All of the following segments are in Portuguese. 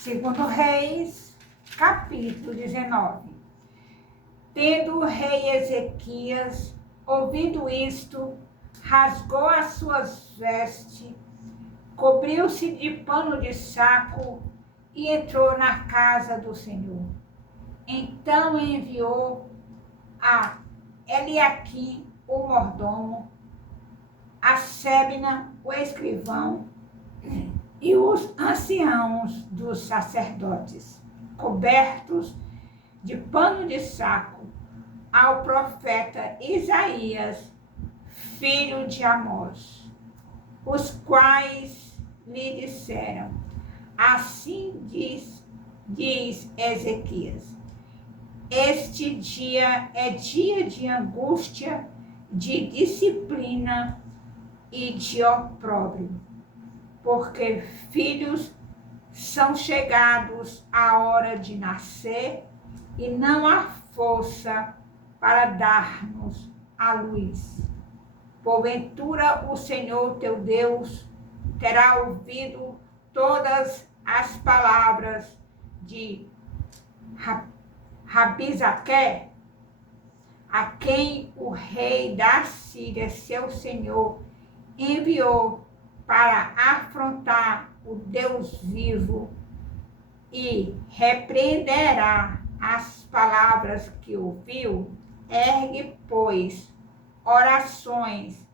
Segundo Reis, capítulo 19. Tendo o rei Ezequias ouvido isto, rasgou as suas vestes, cobriu-se de pano de saco e entrou na casa do Senhor. Então enviou a Eliaquim, o mordomo, a Sebna, o escrivão, e os anciãos dos sacerdotes, cobertos de pano de saco, ao profeta Isaías, filho de Amós, os quais lhe disseram: assim diz Ezequias, este dia é dia de angústia, de disciplina e de opróbrio, porque filhos são chegados à hora de nascer e não há força para dar-nos a luz. Porventura o Senhor teu Deus terá ouvido todas as palavras de Rabizaque, a quem o rei da Síria, seu senhor, enviou para afrontar o Deus vivo, e repreenderá as palavras que ouviu. Ergue, pois, orações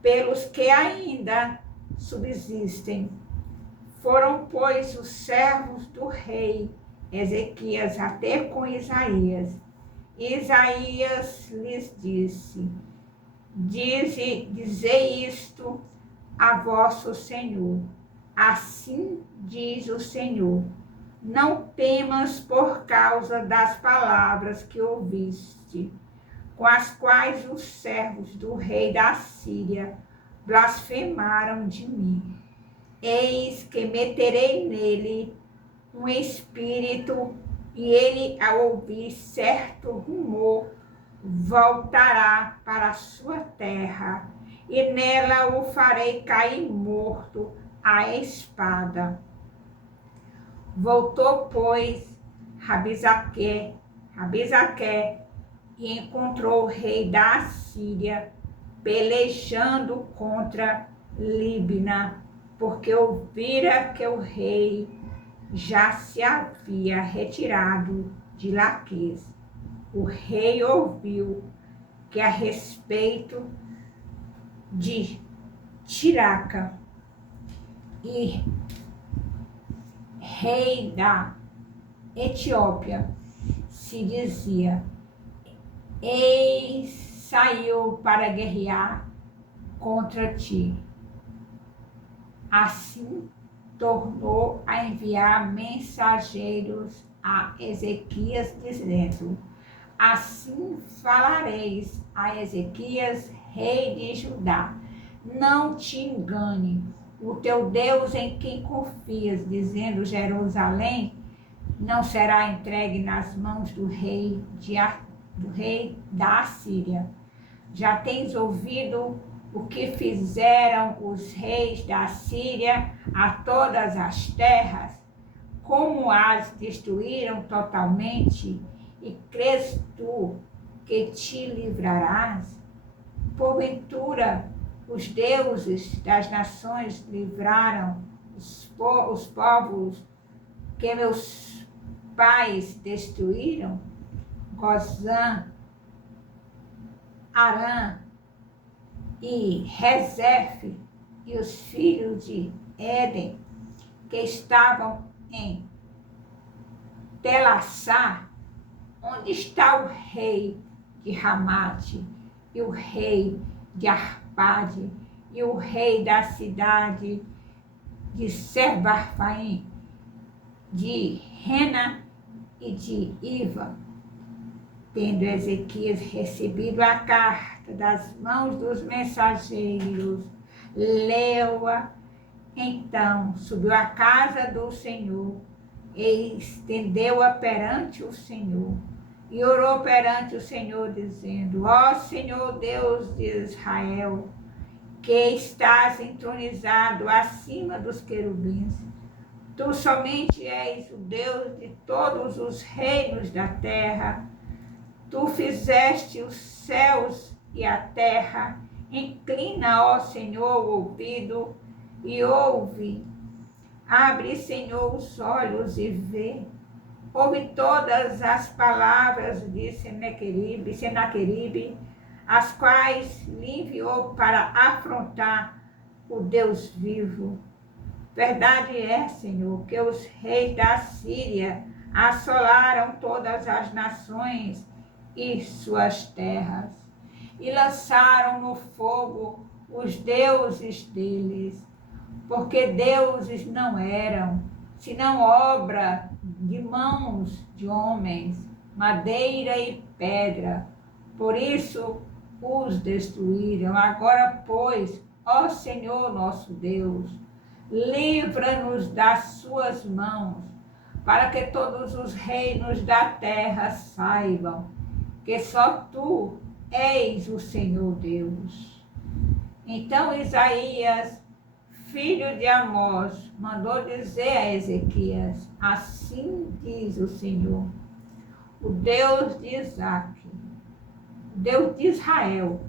pelos que ainda subsistem. Foram, pois, os servos do rei Ezequias a ter com Isaías. Isaías lhes disse: Dizei isto a vosso Senhor. Assim diz o Senhor: não temas por causa das palavras que ouviste, com as quais os servos do rei da Síria blasfemaram de mim. Eis que meterei nele um espírito, e ele, ao ouvir certo rumor, voltará para a sua terra, e nela o farei cair morto à espada. Voltou, pois, Rabizaque, e encontrou o rei da Síria pelejando contra Líbina, porque ouvira que o rei já se havia retirado de Laquis. O rei ouviu que a respeito de Tiraca, e rei da Etiópia, se dizia: eis saiu para guerrear contra ti. Assim tornou a enviar mensageiros a Ezequias, dizendo: assim falareis a Ezequias, rei de Judá: não te engane o teu Deus em quem confias, dizendo: Jerusalém não será entregue nas mãos do rei da Assíria. Já tens ouvido o que fizeram os reis da Síria a todas as terras, como as destruíram totalmente, e crês tu que te livrarás? Porventura, os deuses das nações livraram os povos que meus pais destruíram? Gozã, Arã e Rezefe, e os filhos de Éden, que estavam em Telassá. Onde está o rei de Ramate, e o rei de Arpade, e o rei da cidade de Sebarfaim, de Rena e de Iva? Tendo Ezequias recebido a carta das mãos dos mensageiros, leu-a, então subiu à casa do Senhor e estendeu-a perante o Senhor, e orou perante o Senhor, dizendo: ó Senhor Deus de Israel, que estás entronizado acima dos querubins, Tu somente és o Deus de todos os reinos da terra. Tu fizeste os céus e a terra. Inclina, ó Senhor, o ouvido e ouve. Abre, Senhor, os olhos e vê. Ouve todas as palavras de Senaqueribe, as quais lhe enviou para afrontar o Deus vivo. Verdade é, Senhor, que os reis da Síria assolaram todas as nações e suas terras, e lançaram no fogo os deuses deles, porque deuses não eram, senão obra de mãos de homens, madeira e pedra. Por isso os destruíram. Agora, pois, ó Senhor nosso Deus, livra-nos das suas mãos, para que todos os reinos da terra saibam que só tu és o Senhor Deus. Então Isaías, filho de Amós, mandou dizer a Ezequias: assim diz o Senhor, o Deus de Isaque, Deus de Israel,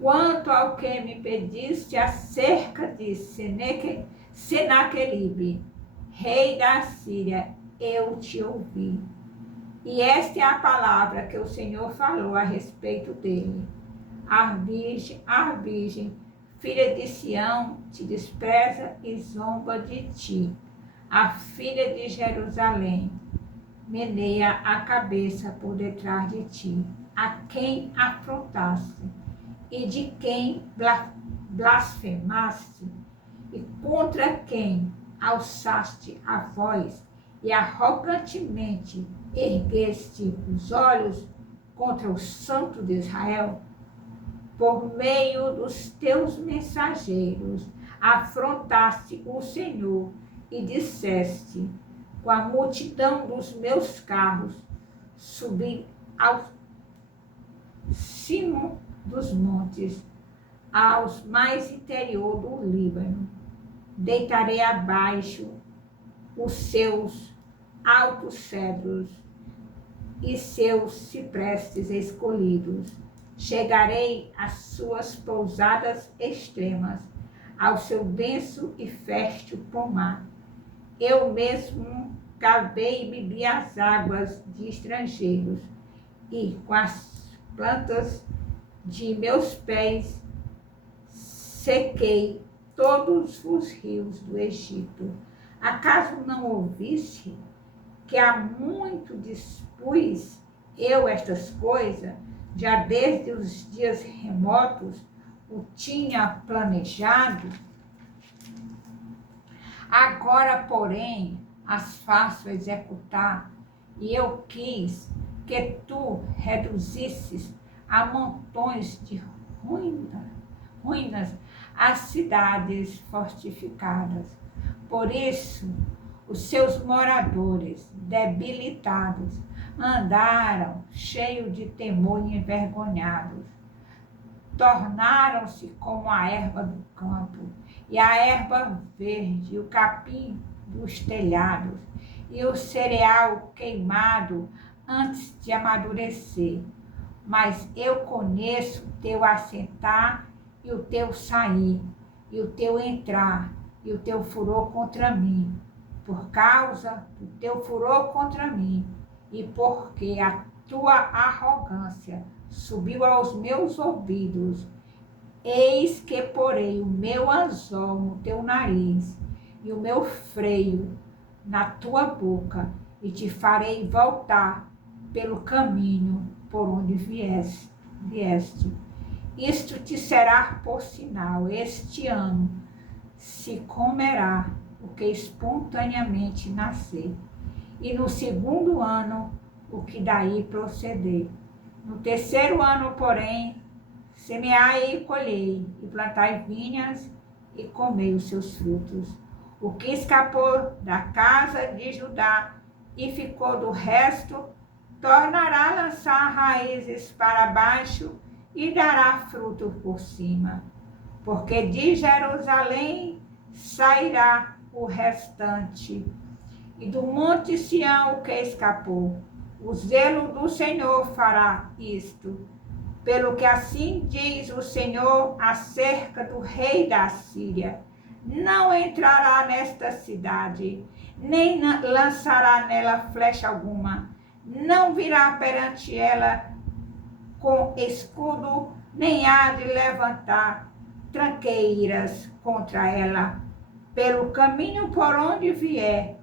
quanto ao que me pediste acerca de Senaqueribe, rei da Síria, eu te ouvi. E esta é a palavra que o Senhor falou a respeito dele. A virgem, filha de Sião, te despreza e zomba de ti. A filha de Jerusalém meneia a cabeça por detrás de ti, a quem afrontaste e de quem blasfemaste, e contra quem alçaste a voz e arrogantemente ergueste os olhos contra o Santo de Israel. Por meio dos teus mensageiros afrontaste o Senhor e disseste: com a multidão dos meus carros subi ao cimo dos montes, aos mais interior do Líbano. Deitarei abaixo os seus altos cedros e seus ciprestes escolhidos. Chegarei às suas pousadas extremas, ao seu denso e fértil pomar. Eu mesmo cavei e bebi as águas de estrangeiros, e com as plantas de meus pés sequei todos os rios do Egito. Acaso não ouviste que há muito dispus eu estas coisas, já desde os dias remotos o tinha planejado? Agora, porém, as faço executar, e eu quis que tu reduzisses a montões de ruínas as cidades fortificadas. Por isso, os seus moradores, debilitados, andaram cheios de temor e envergonhados. Tornaram-se como a erva do campo, e a erva verde, e o capim dos telhados, e o cereal queimado antes de amadurecer. Mas eu conheço o teu assentar e o teu sair, e o teu entrar, e o teu furor contra mim. Por causa do teu furor contra mim, e porque a tua arrogância subiu aos meus ouvidos, eis que porei o meu anzol no teu nariz e o meu freio na tua boca, e te farei voltar pelo caminho por onde vieste. Isto te será por sinal: este ano se comerá o que espontaneamente nascer, e no segundo ano o que daí proceder. No terceiro ano, porém, semeai e colhei, e plantai vinhas e comei os seus frutos. O que escapou da casa de Judá e ficou do resto, tornará a lançar raízes para baixo e dará fruto por cima. Porque de Jerusalém sairá o restante. E do monte Sião o que escapou. O zelo do Senhor fará isto. Pelo que assim diz o Senhor acerca do rei da Síria: não entrará nesta cidade, nem lançará nela flecha alguma, não virá perante ela com escudo, nem há de levantar tranqueiras contra ela. Pelo caminho por onde vier,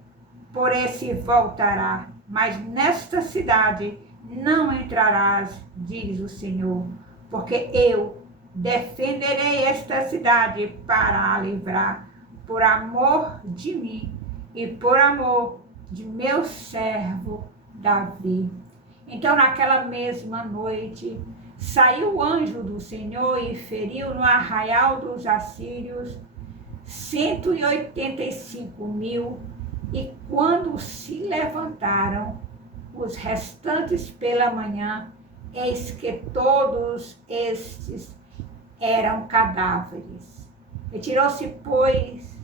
por esse voltará, mas nesta cidade não entrarás, diz o Senhor, porque eu defenderei esta cidade para a livrar, por amor de mim e por amor de meu servo Davi. Então, naquela mesma noite, saiu o anjo do Senhor e feriu no arraial dos assírios 185.000, e quando se levantaram os restantes pela manhã, eis que todos estes eram cadáveres. Retirou-se, pois,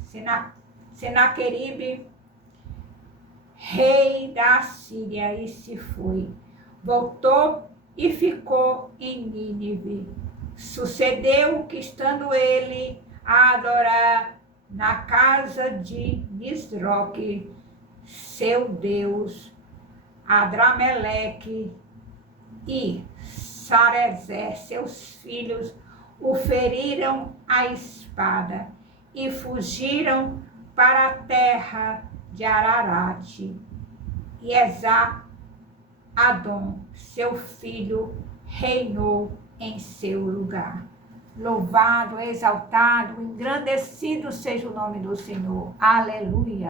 Senaqueribe, rei da Síria, e se foi. Voltou e ficou em Nínive. Sucedeu que, estando ele a adorar na casa de Nisroque, seu deus, Adrameleque, e Sarezer, seus filhos, o feriram à espada e fugiram para a terra de Ararate. E Esar-Adom, seu filho, reinou em seu lugar. Louvado, exaltado, engrandecido seja o nome do Senhor. Aleluia.